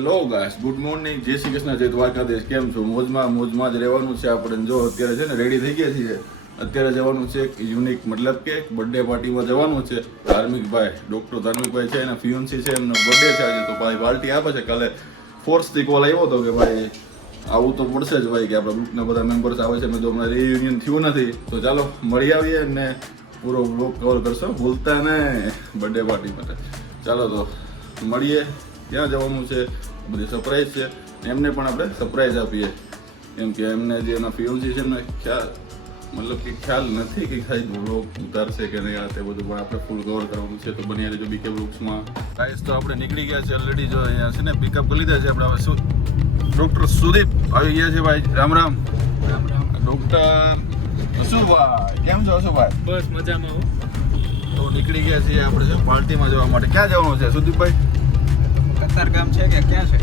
Hello guys, good morning, જય શ્રી કૃષ્ણ, જય દ્વારકાધીશ. કેમ છો? મોજમાં જ રહેવાનું છે આપણે. જો અત્યારે છે ને રેડી થઈ ગયા છીએ. અત્યારે જવાનું છે એક યુનિક, મતલબ કે બર્થડે પાર્ટીમાં જવાનું છે. ધાર્મિકભાઈ, ડૉક્ટર ધાર્મિકભાઈ છે, એના ફિયોન્સી છે, એમનો બર્થડે છે આજે. તો ભાઈ પાર્ટી આપે છે. કાલે ફોર્સથી કોલ આવ્યો હતો કે ભાઈ આવું તો પડશે જ ભાઈ, કે આપણા ગ્રુપના બધા મેમ્બર્સ આવે છે. મેં તો હમણાં રિયુનિયન થયું નથી, તો ચાલો મળી આવીએ ને પૂરો બ્લોગ કવર કરશો, ભૂલતા ને બર્થડે પાર્ટી માટે. ચાલો તો મળીએ. ક્યાં જવાનું છે, બધી સરપ્રાઈઝ છે. એમને પણ આપણે સરપ્રાઈઝ આપીએ, કેમ કે એમને જે એના ફિયોન્સી છે એમને ખ્યાલ નથી કે ખાલી બ્લોગ ઉતારશે કે નહીં. આ તે બધું પણ આપણે ફૂલ કવર કરવાનું છે. તો બની રહેજો બીકે બ્લોગ્સમાં. ગાઈસ તો આપણે નીકળી ગયા છે ઓલરેડી. જો અહીંયા છે ને પિકઅપ કરી લીધા છે આપણે. હવે શું ડૉક્ટર સુદીપ આવી ગયા છે ભાઈ. રામ રામ. રામ રામ. ડૉક્ટર અશુભાઈ, કેમ છો અશુભાઈ? બસ મજામાં હું. તો નીકળી ગયા છીએ આપણે પાર્ટીમાં જવા માટે. ક્યાં જવાનું છે સુદીપભાઈ? કતારગામ છે કે ક્યાં છે?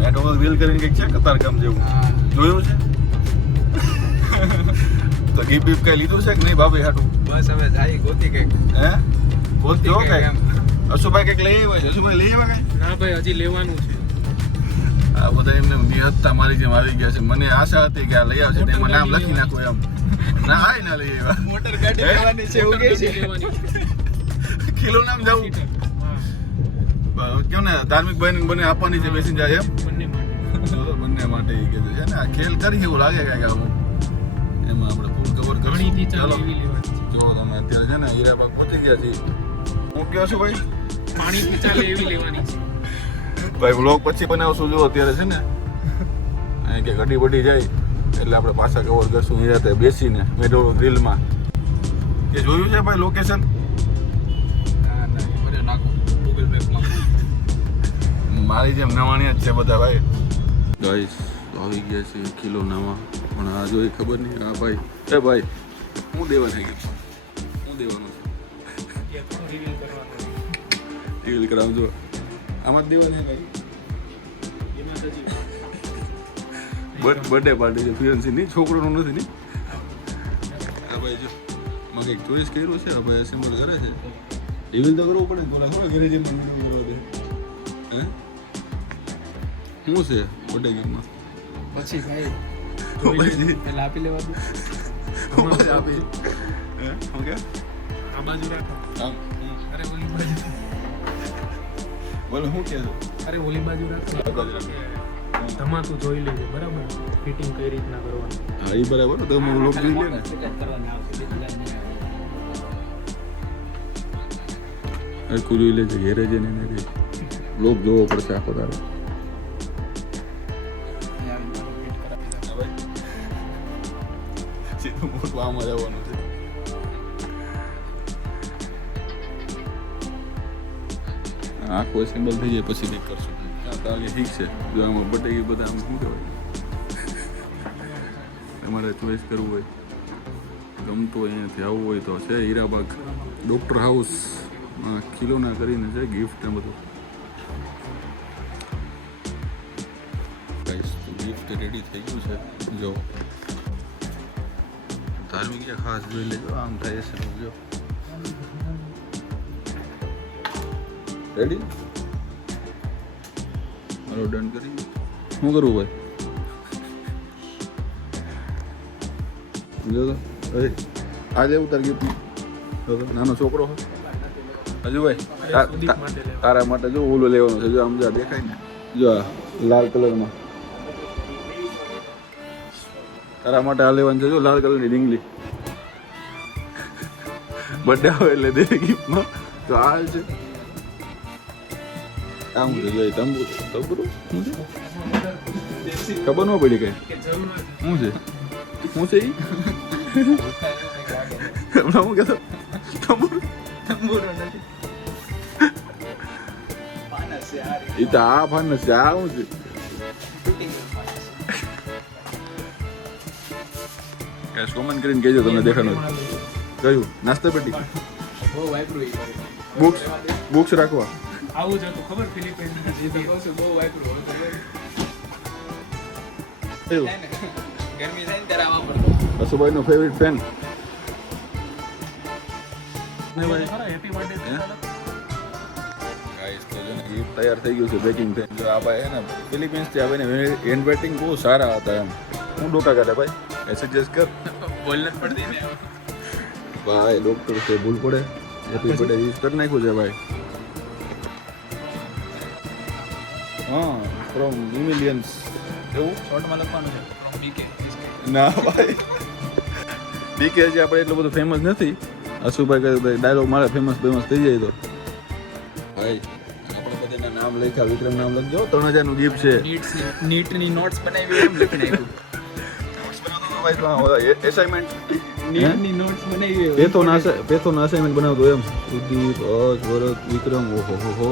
મેટ્રોમાં રીલ કરીને કંઈક છે કતારગામ જેવું, જોયું છે? તો ગીફ બીફ કઈ લીધું છે કે નહીં ભાભી હાટું? બસ હવે જાય ગોતી કઈક. હે ગોતી કઈ? અશુભાઈ કંઈક લઈ આવ્યા છે? અશુભાઈ લઈ આવ્યા કઈ? ના ભાઈ, હજી લેવાનું છે. આ બધા એમને નિહત્તા મારી જેમ આવી ગયા છે. મને આશા હતી કે આ લઈ આવશે, એમાં નામ લખી નાખું એમ. ના હાય ના લઈ આવ્યા. મોટર ગાડી લેવાની છે એવું કે છે. કિલો નામ જવું કેમ ને ધાર્મિકભાઈ ને બંને આપવાની છે, બેસી જાય એમ બંને માટે કે છે ને. આ ખેલ કરી એવું લાગે કે આવું એમાં આપણે ફૂલ કવર કરી. ચાલો જો તમે અત્યારે છે ને હીરાબાગ પહોંચી ગયા છીએ. હું કહો છું ભાઈ, પાણી થી ચાલે એવી લેવાની છે ભાઈ. વ્લોગ પછી બનાવશું. જો અત્યારે છે ને અહીં કે ઘડી બડી જાય એટલે આપણે પાછા કવર કરશું હીરા બેસીને મેડો ગ્રીલમાં. એ જોયું છે ભાઈ લોકેશન? મારી જેમ નવાણિયા જ છે બધા ભાઈ. ગાઈસ આવી ગયા છે કિલો નવા. પણ આ જો ખબર નહીં. આ ભાઈ એ ભાઈ હું દેવા થઈ ગયો. હું દેવાનું છે રિવીલ કરાવજો. આમાં જ દેવાનું છે ભાઈ. બર્થડે પાર્ટી છે ફિયોન્સી ની, છોકરોનું નથી ની. આ ભાઈ જો મેં કંઈક ચોઈસ કર્યું છે. આ ભાઈ એસેમ્બલ કરે છે. રિવીલ તો કરવું પડે. બોલા થોડા ઘરે જેમ હે શું છે બર્થડે ગેમમાં? પછી ભાઈ પેલા આપી લેવા દે. આપી હે ઓકે. આ બાજુ રાખો. હા અરે ઓલી બાજુ. બોલો શું કહે છો? અરે ઓલી બાજુ રાખો. ધમાતું જોઈ લેજો બરાબર, ફિટિંગ કઈ રીતના કરવાનું. હા એ બરાબર. તો હું લોક જોઈ લે ને. હરખું જોઈ લેજે. ઘેરે જઈને એને કંઈ લોક જોવો પડશે આખો તારો. મોટું આમાં જવાનું છે. આખું એસેમ્બલ થઈ જાય પછી કંઈક કરશું. તારે ઠીક છે. જો આમાં બટેકી બધા આમ શું કહેવાય, તમારે ચોઈસ કરવું હોય, ગમતું હોય અહીંયાથી આવવું હોય તો છે હીરાબાગ ડૉક્ટર હાઉસ. કિલોના કરીને છે ગિફ્ટ ને બધું. ગિફ્ટ રેડી થઈ ગયું છે. જો ધાર્મિક ખાસ જોઈ લેજો. આમ થાય છે જો રેડી. હાલો ડન કરી. શું કરવું ભાઈ? જો તો આજે ઉતાર ગિફ્ટ. નાનો છોકરો હોય હજુ ભાઈ તારા માટે જો ઓલો લેવાનું છે. જો આમ જા દેખાય ને, જો આ લાલ કલરમાં તારા માટે આ લેવાનું છે. જો લાલ કલરની ડીંગલી. બર્થડે આવે એટલે દે ગિફ્ટમાં. તો આ છે આમ છે. જો તંબુ તંબુ શું છે ખબર ન પડી કઈ શું છે. શું છે ઈ હમણાં હું કહેતો તંબુ એ તો આ ફાનસ છે. આ શું છે? કઈ કોમેન્ટ કરીને કહેજો તમને દેખાડો. કયું નાસ્તા પેટી? બહુ વાપરું. બુક્સ રાખવા આવું જ હતું ખબર ફિલિપાઈન્સમાં. જે તો કહું છું બહુ વાપરું. ગરમી થાય ને ત્યારે વાપરતો. અશુભાઈ નો favourite fan. Happy birthday. Guys તો જો ને ગિફ્ટ તૈયાર થઈ ગયું છે પેકિંગ થઈ ગયું. આ ભાઈ હે ને ફિલિપિન્સથી આવીને હેન્ડ રાઇટિંગ બહુ સારા હતા એમ. હું ડોકા કાઢે ભાઈ એ સજેસ્ટ કર. બોલ નથી પડતી ને ભાઈ ડોક્ટર છે ભૂલ પડે હેપી બર્થડે યુઝ કરી નાખ્યું છે ભાઈ. હા ફ્રોમ મિલિયન્સ એવું શોર્ટમાં લખવાનું છે from BK. ના ભાઈ બીકે હજી આપણે એટલું બધું ફેમસ નથી. અશુભાઈ કહે ડાયલોગ મારે ફેમસ થઈ જાય તો ભાઈ આપણે બધાના નામ લખ્યા. વિક્રમ નામ લખજો. 3000 નું ગિફ્ટ છે. નીટની નોટ્સ બનાવી એમ લખી નાખ્યું. એસાઇનમેન્ટ નીટની નોટ્સ બનાવી પેથોના અસાઇનમેન્ટ બનાવતો એમ. સુદીપ અશ ભરત વિક્રમ ઓહો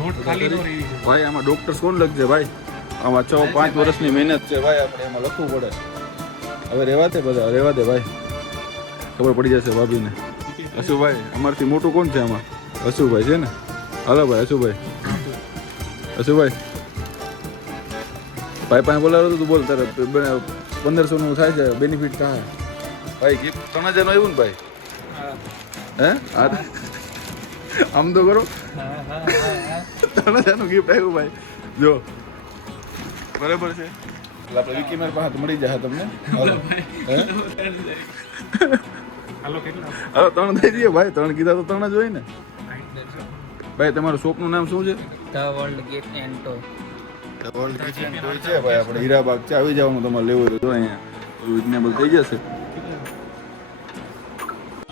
નોટ ખાલી નો રહી છે ભાઈ. આમાં ડોક્ટર્સ કોણ લખશે ભાઈ? આમાં 5 વર્ષની મહેનત છે ભાઈ. આપણે એમાં લખવું પડે. હવે રહેવા દે બધા રહેવા દે ભાઈ. ખબર પડી જશે ભાભીને. અશુભાઈ અમારથી મોટું કોણ છે આમાં? અશુભાઈ છે ને. હાલો ભાઈ અશુભાઈ ભાઈ પાસે બોલાવો તો તું બોલ. તારે 1500 નું થાય છે બેનિફિટ થાય ભાઈ. ગિફ્ટ 3000 નું આવ્યું ને ભાઈ? હે હા આમ તો કરો. 3000 નું ગિફ્ટ આવ્યું ભાઈ. જો બરાબર છે. એટલે આપણે વિકી મારી પાસે મળી જાય તમને. હાલો હે હાલો કેટલા હાલો 3 થઈ દઈએ ભાઈ. 3 કીધા તો 3 જ હોય ને ભાઈ. તમારું શોપનું નામ શું છે? The world gift and toy. World kitchen toy છે ભાઈ. આપણે હીરાબાગ છે. આવી જવાનું તમારે લેવું હોય તો અહીંયા રિઝનેબલ થઈ જશે.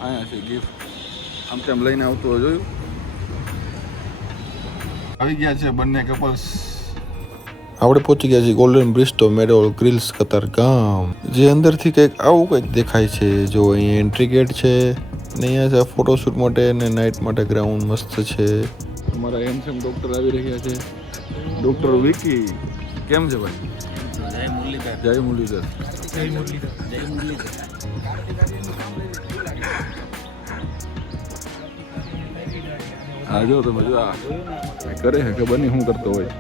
અહીંયા છે ગિફ્ટ. આમ તેમ લઈને આવતો હોય જોયું. આવી ગયા છે બંને કપલ્સ. આપણે પહોંચી ગયા છીએ ગોલ્ડન બ્રિસ્ટો મેડોલ ગ્રિલ્સ કતારગામ. જે અંદરથી કંઈક આવું કંઈક દેખાય છે. જો અહીંયા એન્ટ્રી ગેટ છે ને અહીંયા છે ફોટોશૂટ માટે ને નાઇટ માટે ગ્રાઉન્ડ મસ્ત છે. અમારા હેન્ડસમ ડોક્ટર આવી રહ્યા છે. ડોક્ટર વિકી કેમ છે ભાઈ? જય મુરલીધર. જય મુરલીધર. જય મુરલીધર. જય મુરલીધર. હા જો તમે જો આ કરે છે ખબર નહીં શું કરતો હોય.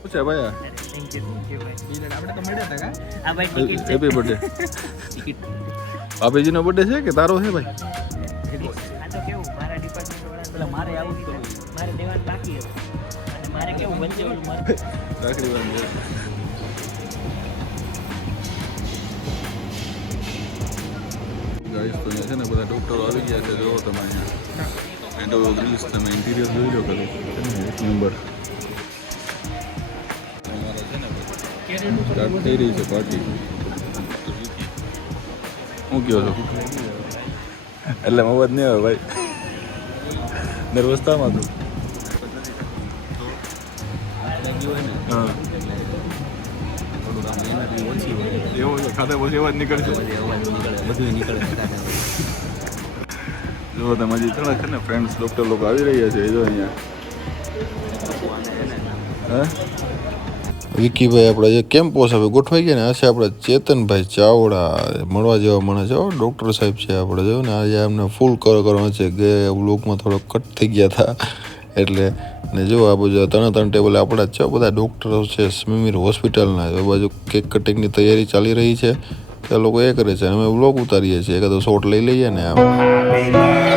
શું છે ભાઈ? થેન્ક યુ ભાઈ. આપણે તો મળ્યા હતા કા આ ભાઈ ટિકિટ છે. Happy birthday. ટિકિટ ભાભીજીનો બર્થડે છે કે તારો છે ભાઈ? આ તો કેવું મારા ડિપાર્ટમેન્ટ વાળા પેલા મારે આવું હતું. મારે દેવાનું બાકી હતું અને મારે કેવું વચ્ચે ઓલું મારે રાખડી બાંધે. ગાઈસ તો અહીંયા છે ને બધા ડોક્ટરો આવી ગયા છે. જોવો તમે અહીંયા મેડોલ ગ્રિલ્સ. તમે ઇન્ટિરિયર જોઈ લો ખાલી. એક નંબર. અમારા છે ને સ્ટાર્ટ થઈ રહી છે પાર્ટી. હું કહો છો? એટલે અવાજ નહીં આવે ભાઈ. નર્વસતામાં તું હા એવું છે. ખાતા પછી અવાજ નીકળશે. બધું નીકળે. જો તમે હજી ઘણા છે ને ફ્રેન્ડ્સ ડૉક્ટર લોકો આવી રહ્યા છે. જો અહીંયા હા વિકીભાઈ આપણે જે કેમ્પોસ હવે ગોઠવાઈ ગયા ને આ છે આપણે ચેતનભાઈ ચાવડા. મળવા જેવા માણસ છે ડૉક્ટર સાહેબ છે આપણે. જો ને આજે અમને ફૂલ કરવાનો છે કે બ્લોગમાં થોડો કટ થઈ ગયા હતા એટલે. ને જો આ બાજુ 3 ટેબલ આપણા જ છે. બધા ડૉક્ટરો છે સ્મિમિર હોસ્પિટલના. એ બાજુ કેક કટિંગની તૈયારી ચાલી રહી છે. તે લોકો એ કરે છે અને અમે બ્લોગ ઉતારીએ છીએ. એકાદો શોટ લઈ લઈએ ને આમ. Happy birthday.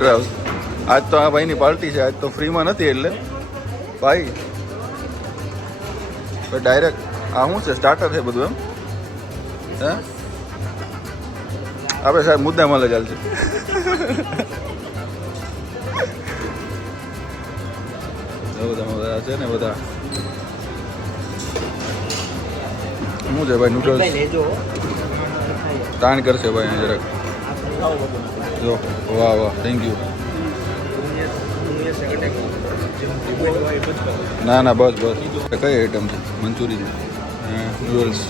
ન્યુટ્રલ આજ તો આ ભાઈની પાર્ટી છે, આજ તો ફ્રીમાં નથી એટલે ભાઈ ડાયરેક્ટ આ શું છે સ્ટાર્ટર છે બધું એમ હે આપણે સાહેબ મુદ્દા માલે ચાલશે બધા છે ને બધા શું છે ભાઈ નૂડલ્સ તાણ કરશે ભાઈ જરાક જો વાહ વાહ થેન્ક યુ ના ના બસ બસ કઈ આઈટમ છે મંચુરિયન નૂડલ્સ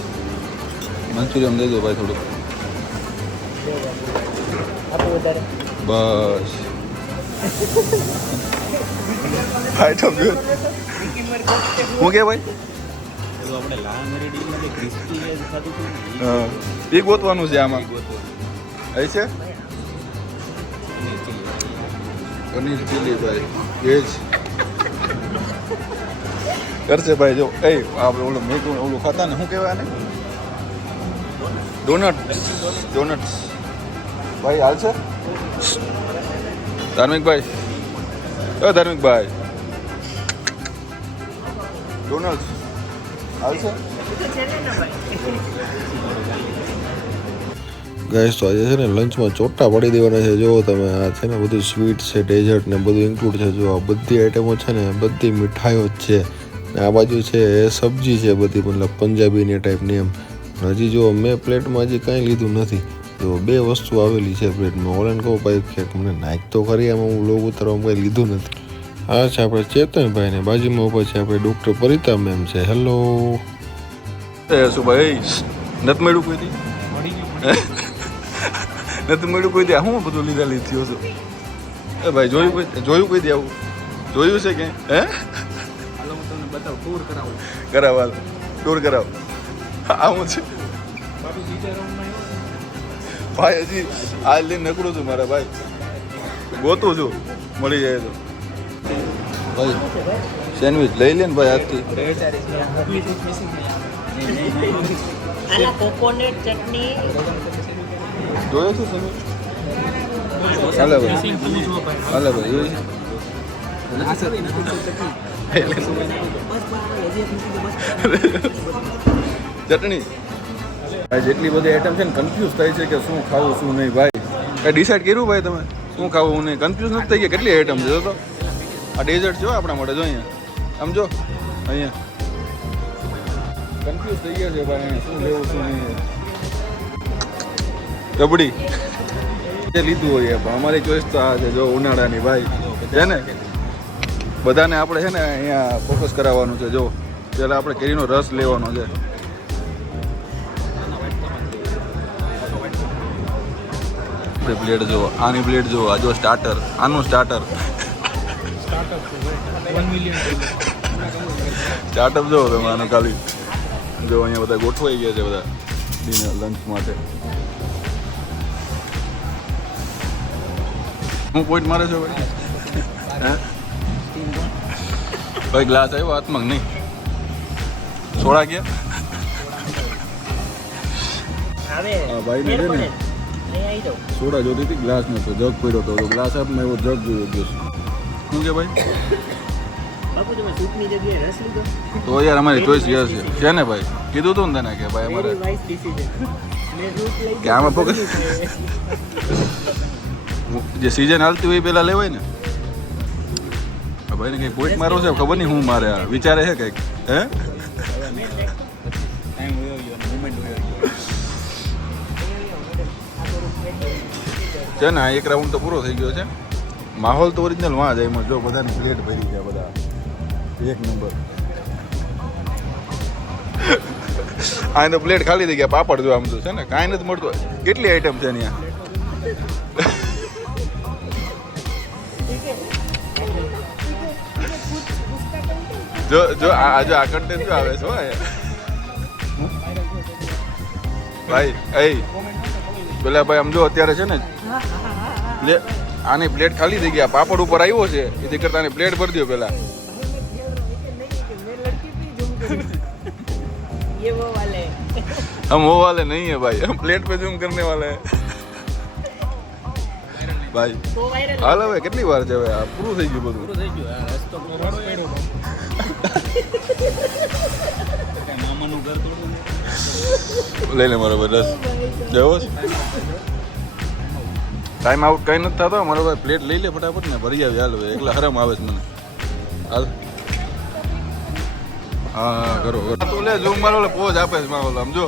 મંચુરિયન દઈ દો ભાઈ થોડુંક બસ આઈટમ જો હું કે ભાઈ હા એ ગોતવાનું છે આમાં અહીં છે પનીર ચીલી ભાઈ વેજ કરશે ભાઈ જો એ આપણે ઓલું મેગું ઓલું ખાતા ને શું કહેવાય ને ડોનટ્સ ભાઈ હાલ છે ધાર્મિકભાઈ ધાર્મિકભાઈ ડોનટ્સ હાલ છે ગાઈસ તો આજે છે ને લંચમાં ચોટા પાડી દેવાના છે. જો તમે આ છે ને બધું સ્વીટ છે, ડેઝર્ટ ને બધું ઇન્ક્લુડ છે. જો આ બધી આઈટમો છે ને બધી મીઠાઈઓ જ છે ને આ બાજુ છે એ સબ્જી છે બધી મતલબ પંજાબીની ટાઈપની એમ. હજી જો મેં પ્લેટમાં હજી કાંઈ લીધું નથી. જો 2 વસ્તુ આવેલી છે પ્લેટમાં. ઓલાને કહું ભાઈ કે મને નાખ તો ખરી આમાં, હું લોગ ઉતારવામાં કંઈ લીધું નથી. હા છે આપણે ચેતનભાઈ ને બાજુમાં ઉપર છે આપણે ડૉક્ટર પરિતા મેમ છે. હેલો શું ભાઈ નથી મળ્યું કોઈ દી નથી મળ્યું કોઈ દી શું બધું લીધા લીધ થયો છું એ ભાઈ જોયું કોઈ દી આવું જોયું છે કે હે કરાવ ટૂર કરાવ આવું છે ભાઈ હજી આ લઈને નકળું છું મારા ભાઈ ગોતું છું મળી જાય તો ભાઈ સેન્ડવિચ લઈ લે ને ભાઈ આજથી કોકોનટ ચટણી જોયો છું સેન્ડવિચ હાલે ભાઈ હાલે ભાઈ ચટણી ભાઈ જેટલી બધી આઈટમ છે ને કન્ફ્યુઝ થાય છે કે શું ખાવું શું નહીં ભાઈ કઈ ડિસાઈડ કર્યું ભાઈ તમે શું ખાવું શું નહીં કન્ફ્યુઝ નથી થઈ ગયા કેટલી આઈટમ છે તો આ ડેઝર્ટ છે આપણા માટે જો અહીંયા સમજો અહીંયા કન્ફ્યુઝ થઈ ગયા છે ભાઈ શું લેવું શું નહીં કબડ્ડી જે લીધું હોય પણ અમારી ચોઈસ તો આ છે જો ઉનાળાની ભાઈ છે ને બધાને આપણે છે ને અહીંયા ફોકસ કરાવવાનું છે. જો પહેલાં આપણે કેરીનો રસ લેવાનો છે. પ્લેટ જુઓ આની પ્લેટ જુઓ આ જો સ્ટાર્ટર આનું સ્ટાર્ટર સ્ટાર્ટઅપ જુઓ તમે આનું ખાલી જો અહીંયા બધા ગોઠવાઈ ગયા છે બધા ડિનર લંચ માટે. હું પોઈન્ટ મારે છે ભાઈ હે ભાઈ ગ્લાસ આવ્યો હાથમાં નહીં સોડા ગયા હા ભાઈને છે ને સોડા જોતી હતી ગ્લાસ નતો જગ પડ્યો હતો ગ્લાસ આપમાં એવો જગ જોયો ગયો શું કે ભાઈ તો યાર અમારી ચોઈસ યસ છે ને ભાઈ કીધું તું ને તને કે ભાઈ અમારે કે આમાં ફોકસ જે સિઝન હાલતી હોય પેલા લેવાય ને ભાઈ ને કઈ પોઈન્ટ મારો છે ખબર નહીં હું મારે વિચારે છે કઈક હે છે ને એક રાઉન્ડ તો પૂરો થઈ ગયો છે. માહોલ તો ઓરિજિનલ વાં જ એમાં જો બધાની પ્લેટ ભરી ગયા બધા એક નંબર. આ તો પ્લેટ ખાલી થઈ ગયા પાપડ જો આમ તો છે ને કાંઈ નથી મળતું. કેટલી આઈટમ છે ત્યાં જો જો આ કન્ટેન્ટ જો આવે છે ભાઈ એ પેલા ભાઈ આમ જો અત્યારે છે ને આની પ્લેટ ખાલી થઈ ગયા પાપડ ઉપર આવ્યો છે એથી કરતા આની પ્લેટ ભરી દો પેલા. हम वो वाले नहीं है भाई हम प्लेट पे जूम करने वाले हैं ભાઈ તો વાયરલ હાલ હવે કેટલી વાર છે હવે આ પૂરું થઈ ગયું બધું થઈ ગયું આ રસ્તો રોડ પડ્યો મામાનું ઘર થોડું લઈ લે મારો ભાઈ રસ જવો ટાઈમ આઉટ કઈ નથી થતો મારો ભાઈ પ્લેટ લઈ લે ફટાફટ ને ભરી આવી હાલ હવે એકલા હરામ આવે છે મને હાલ હા કરો તું લે ઝૂમ મારો પોઝ આપે છે મારો આમ જો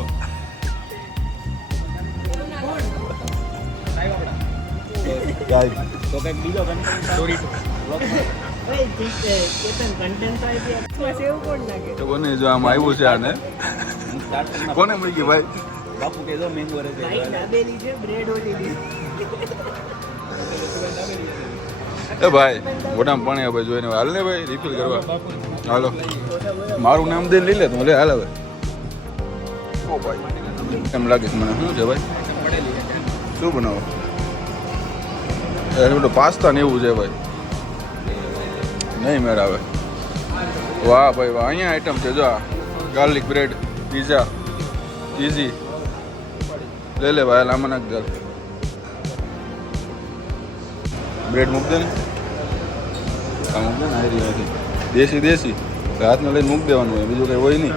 તો કંઈક બીજો સ્ટોરી કેતન કન્ટેન્ટ તો આવી ગયા સેવ કોણ નાખે તો કોને જો આમ આવ્યું છે આને કોને મળી ગયું ભાઈ બાપુ કે જો મેંગો રે ભાઈ દાબેલી છે બ્રેડ ઓલી એ ભાઈ મોઢામાં પાણી આવે જોઈને હાલ ને ભાઈ રિફિલ કરવા હાલો મારું નામ દઈને લઈ લે તું લે હાલ હવે ઓ ભાઈ એમ લાગે છે મને શું છે ભાઈ શું બનાવો બધું પાસ્તા ને એવું છે ભાઈ નહીં મેળ આવે વાહ ભાઈ વાહ અહીંયા આઈટમ છે જો ગાર્લિક બ્રેડ પીઝા ચીઝી લે લે ભાઈ આમાં નાખ દે બ્રેડ મૂક દે ને આ મૂક દે ને હારી હારી દેશી દેશી હાથમાં લઈને મૂક દેવાનું હોય બીજું કંઈ હોય નહીં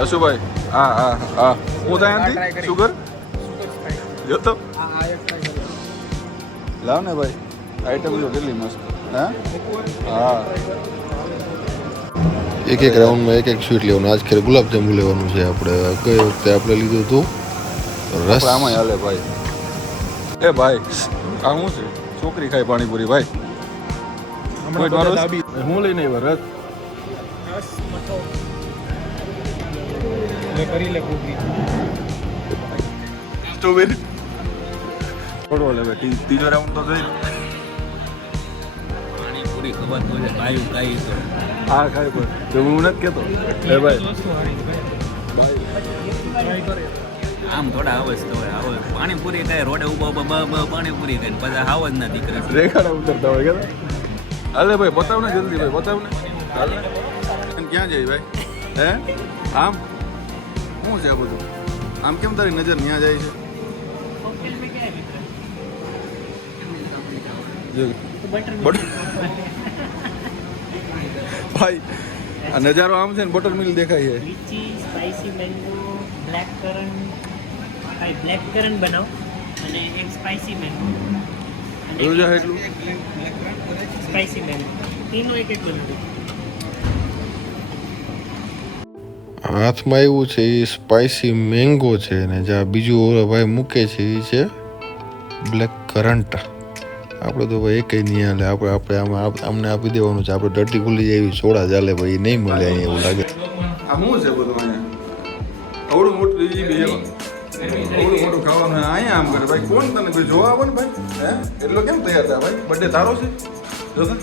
અશુભાઈ હા હા હા હું થાય આંટી શુગર જો તો લાવ ને ભાઈ આઈટમ જો કેટલી મસ્ત હા હા એક રાઉન્ડમાં એક સ્વીટ લેવાનું આજ ખેર ગુલાબજાંબુ લેવાનું છે આપણે ગઈ વખતે આપણે લીધું હતું રસ આમાં હાલે ભાઈ એ ભાઈ આ શું છે છોકરી ખાય પાણીપુરી ભાઈ હું લઈને આવ્યો રસ કરી લે કુકરી સ્ટ્રોબેરી થોડો લે ભાઈ ત્રીજો રાઉન્ડ તો જઈ પાણીપુરી ખબર પડે ભાઈ કાઈ તો હા ખાય પણ તો હું નથી કહેતો એ ભાઈ આમ થોડા આવે છે તો આવે પાણીપુરી કાંઈ રોડે ઉભા પાણીપુરી ખાઈને પછી આવ જ ના દીકરા રેખાડા ઉતરતા હોય કે હાલે ભાઈ બતાવ ને જલ્દી ભાઈ બતાવ ને હાલે ક્યાં જઈ ભાઈ હે આમ શું છે આ બધું આમ કેમ તારી નજર ત્યાં જાય છે ભાઈ આ નજારો આમ છે ને બટર મિલ્ક દેખાય છે લીચી સ્પાઈસી મેંગો બ્લેક કરન્ટ બનાવો અને એક સ્પાઈસી મેંગો એવું છે એટલું સ્પાઈસી મેંગો तीनों एक एक बनતું હાથમાં એવું છે એ સ્પાઇસી મેંગો છે ને જ્યાં બીજું ઓલો ભાઈ મૂકે છે એ છે બ્લેક કરન્ટ આપણે તો ભાઈ એક નહીં હાલે આપણે આમાં અમને આપી દેવાનું છે આપણે ડર્ટી ખુલ્લી જાય એવી સોડા ચાલે ભાઈ નહીં મળે અહીંયા એવું લાગે આ શું છે બધું અહીંયા અવડું મોટું બી અવડું મોટું ખાવાનું અહીંયા આમ કરે ભાઈ કોણ તને કોઈ જોવા આવે ને ભાઈ હે એટલો કેમ તૈયાર થાય ભાઈ બર્થડે તારો છે જો તો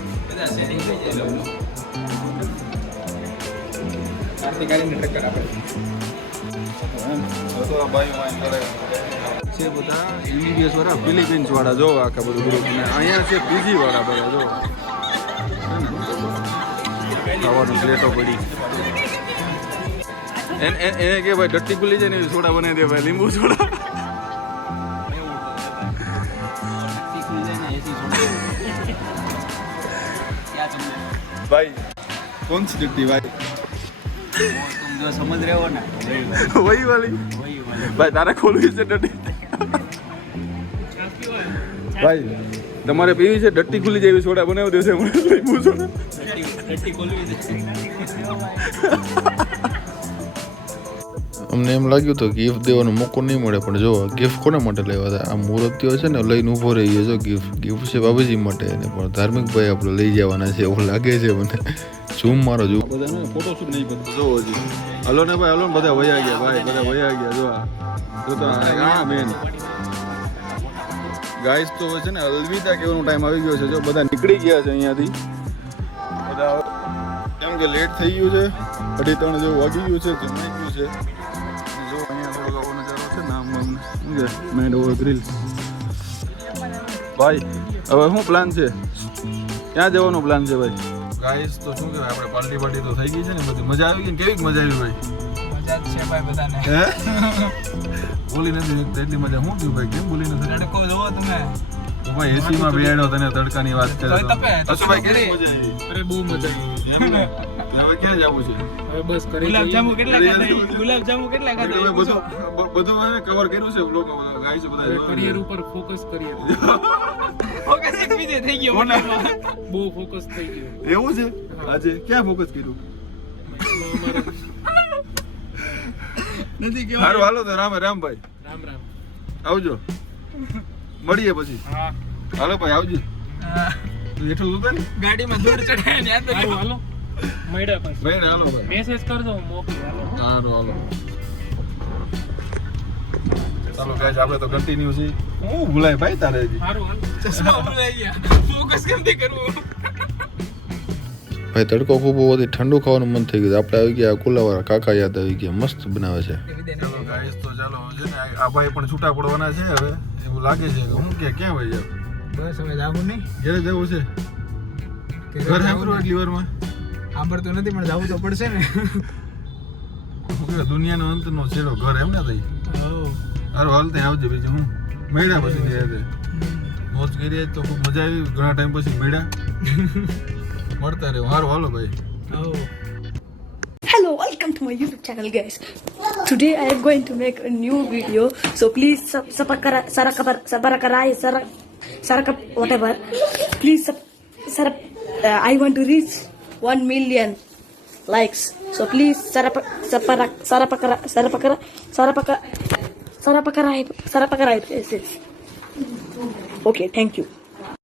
છે બધા ઇન્ડિયસ વાળા ફિલિપિન્સ વાળા જો આખા બધું ગ્રુપ ને અહીંયા છે પીજી વાળા બધા જો ખાવાનું પ્લેટો પડી એને કે ભાઈ ડટ્ટી ખુલી જાય ને એવી સોડા બનાવી દે ભાઈ લીંબુ સોડા भाई कौन सी डिट्टी भाई तुम जो समझ रहे हो ना वही वाली भाई तारा खोलवी છે ડટ્ટી ભાઈ તમારે પીવી છે ડટ્ટી ખુલી જેવી સોડા બનાવી દેશે મને લીંબુ સોડા ડટ્ટી ખોલવી છે અમને એમ લાગ્યું તો ગિફ્ટ દેવાનો મોકો નહીં મળે પણ જો ગિફ્ટ કોના માટે લેવા હતા આ મૂર્તિઓ છે ને લઈને ઊભો રહી ગયો જો ગિફ્ટ છે બાબુજી માટે ને પણ ધાર્મિક ભાઈ આપણે લઈ જવાના છે એવું લાગે છે મને ઝૂમ મારો ઝૂમ બધાને ફોટોશૂટ નહીં કરતો જો હજી હલો ને ભાઈ હલો ને બધા વયા ગયા ભાઈ બધા વયા ગયા જો તો હા મેન ગાઈસ તો છે ને અલવિદા કહેવાનો ટાઈમ આવી ગયો છે જો બધા નીકળી ગયા છે અહીંયાથી બધા કેમ કે લેટ થઈ ગયું છે 2:30 જેવું વાગી ગયું છે જમાઈ ગયું છે જો અહીંયા થોડો આવો નજારો છે ને આમ શું છે મેડ ઓવર ગ્રીલ ભાઈ હવે શું પ્લાન છે ક્યાં જવાનો પ્લાન છે ભાઈ ગાઈસ તો શું કહેવાય આપણે પાર્ટી તો થઈ ગઈ છે ને બધી મજા આવી ગઈ ને કેવી મજા આવી ભાઈ જાત છે ભાઈ બધાને હે બોલી નથી શકતા એટલી મજા હું થયું ભાઈ કેમ બોલી નથી તડકો જોવો તમે તો ભાઈ એસી માં બેડો તને તડકાની વાત કરે તોય તપે, તો ભાઈ કેવી તપે. મજા આવી અરે બહુ મજા આવી એમ ને? હવે ક્યાં જવું છે હવે બસ કરી ગુલાબજાંબુ કેટલા કરી ખાધા લઈએ. ગુલાબજાંબુ કેટલા એટલે ખાધા ભાઈ બધું એને કવર કર્યું છે બ્લોગ ગાઈસ બધા કરિયર ઉપર ફોકસ કરીએ ફોકસ એક બીજે થઈ ગયો કોને? બહુ ફોકસ થઈ ગયું એવું છે આજે ક્યાં ફોકસ કર્યું અમારે નથી કેવું સારું હાલો તો રામભાઈ રામ રામ આવજો મળીએ પછી હા હાલો ભાઈ આવજો એટલું જોતા ને ગાડીમાં ધૂળ ચડાય ને આ તો સારું હાલો મળ્યા પછી ભાઈ હાલો ભાઈ મેસેજ કરજો હું મોકલી હાલો સારું હાલો ચાલો ગાઈસ આપણે તો કન્ટિન્યુ છે હું ભૂલાય ભાઈ તારે હજી સારું હાલો ચશ્મા ભૂલાઈ ગયા ફોકસ કેમ થી કરવું ભાઈ તડકો ખૂબ હોવાથી ઠંડુ ખાવાનું મન થઈ ગયું આપણે આવી ગયા કુલાવાળા કાકા યાદ આવી ગયા મસ્ત બનાવે છે ચાલો ગાઈસ તો ચાલો છે ને આ ભાઈ પણ છૂટા પડવાના છે હવે એવું લાગે છે કે હું કે ક્યાં ભાઈ જાવ બસ હવે જાવું નહીં ઘરે જવું છે ઘર સાંભળો એટલી વારમાં આંબર તો નથી પણ જાવું તો પડશે ને હું કે દુનિયાનો અંતનો છેડો ઘર એમ ને થઈ હારું હાલ ત્યાં આવજે બીજું હું મળ્યા પછી ધીરે મોજ કરી તો ખૂબ મજા આવી ઘણા ટાઈમ પછી મળ્યા મળતા રહ્યો હારું હાલો ભાઈ Hello, welcome to my YouTube channel, guys. Today I am going to make a new video, so please whatever. Please I want to reach 1 million likes. So please subscribe. Okay, thank you.